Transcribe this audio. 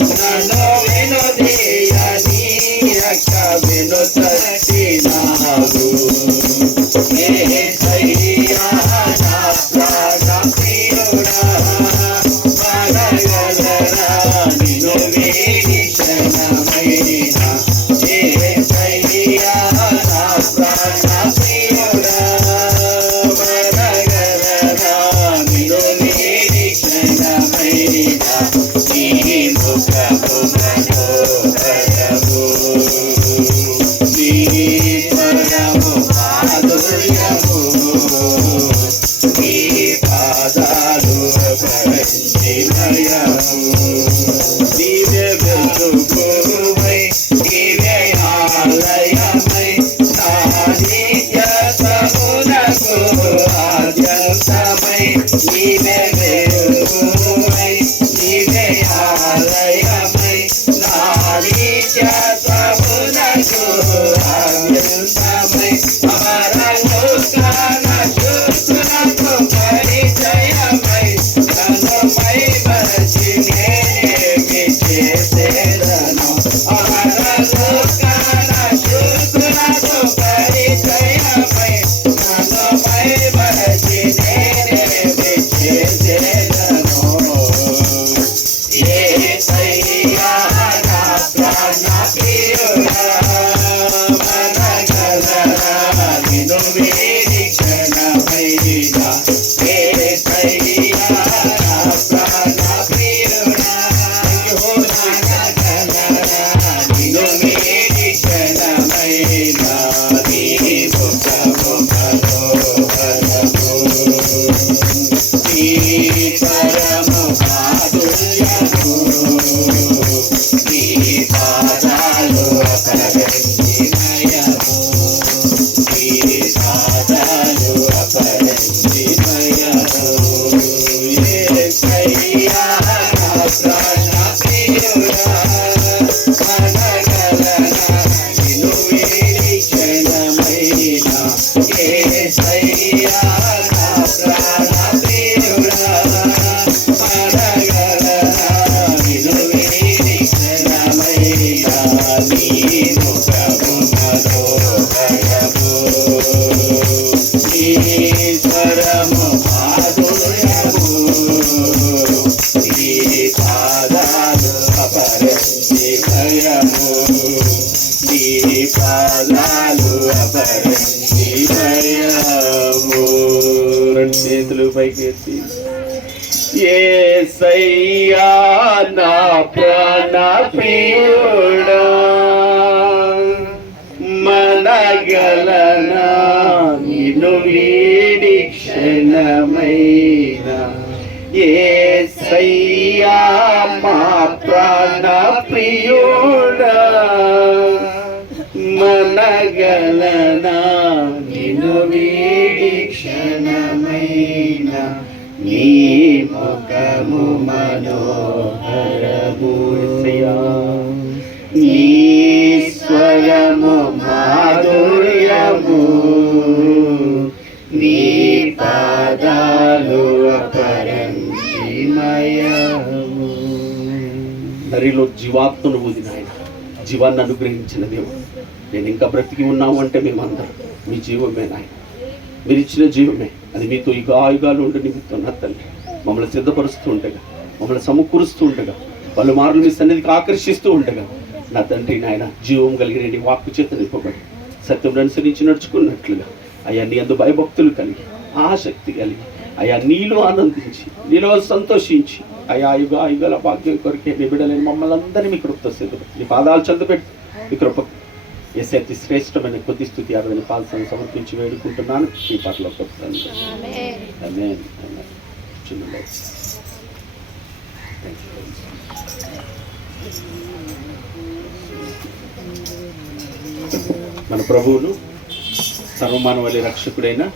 నన్ను వినుదీయని యొక్క విను తట్టినావు యేసయ్యా నా ప్రాణ ప్రియుడా మనగలరా నిన్ను వీడి క్షణమైన యేసయ్యా నా ప్రాణ ప్రియుడా మనగలరా నిన్ను వీడి క్షణమైన నీ ముఖము మనోహరము నీ స్వరము మాధుర్యము నీ పాదాలు పరిమళము నీవే వెలుగువై నీవే ఆలయమై నా నిత్యతమునకు ఆద్యంతమై నీవే వెలుగువై నీవే ఆలయమై నా నిత్యతమునకు ఆద్యంతమై అమరంగు కాన చూస్తునకు పరిచయమై నన్నుపై మరచి నేనేమి చేసేదను అమరంగు కాన చూస్తునకు పరిచయమై నన్నుపై మరచి నేనేమి చేసేదను యేసయ్యా నా ప్రాణ ప్రియుడా మనగలరా నిన్ను వీడి క్షణమైన యేసయ్యా నా ప్రాణ ప్రియుడా మనగలరా నిన్ను వీడి క్షణమైన నీ ముఖము మనోహరము నీ స్వరము మాధుర్యము నీ పాదాలు అపరంజిమయము నీ పాదాలు అపరంజిమయము యేసయ్యా నా ప్రాణ ప్రియుడా మనగలరా నిన్ను వీడి క్షణమైన యేసయ్యా నా ప్రాణ ప్రియుడా మనగలరా నిన్ను వీడి క్షణమైన నీ ముఖము మనోహరము నీ స్వరము మాధుర్యము నీ పాదాలు అపరంజిమయము నీ పాదాలు అపరంజిమయము రెండు చేతులు పైకెత్తి యేసయ్యా నా ప్రాణ ప్రియుడా మనగలనా నిన్ను వీడి క్షణమైన యేసయ్యా మా ప్రాణ ప్రియుడా మనగలనా నిన్ను వీడి క్షణమైన నీ ముఖము మనోహరము నీ స్వరము మాధుర్యము నీ పాదాలు అపరంజిమయము నరిలో జీవాత్మను ఊదిన ఆయన జీవాన్ని అనుగ్రహించిన దేవుడు నేను ఇంకా బ్రతికి ఉన్నాము అంటే మేమందరం మీ జీవమే నాయన మీరు ఇచ్చిన జీవమే అది మీతో యుగాలు ఉండి నిమిత్తం నా తండ్రి మమ్మల్ని సిద్ధపరుస్తూ ఉండగా మమ్మల్ని సమకూరుస్తూ ఉండగా వాళ్ళు మార్లు మీ సన్నిధికి ఆకర్షిస్తూ ఉండగా నా తండ్రి నాయన జీవం కలిగిన వాక్కు చేత నింపబడి సత్యం అనుసరించి నడుచుకున్నట్లుగా అయ్యా నీ అందు భయభక్తులు కలిగి ఆసక్తి కలిగి అయ్యా నీలో ఆనందించి నీలో సంతోషించి అయ్యా యుగాల భాగ్యం కొరికే నీ బిడ్డలేని మమ్మల్ని అందరినీ మీ కృపతో సిద్ధం నీ పాదాలు చదువుపెట్టి మీ కృప అతి శ్రేష్టమైన కొద్ది స్థుతి ఆరాధన పాల్సను సమర్పించి వేడుకుంటున్నాను ఈ పాటలో మన ప్రభువును సర్వమానవాళి రక్షకుడైన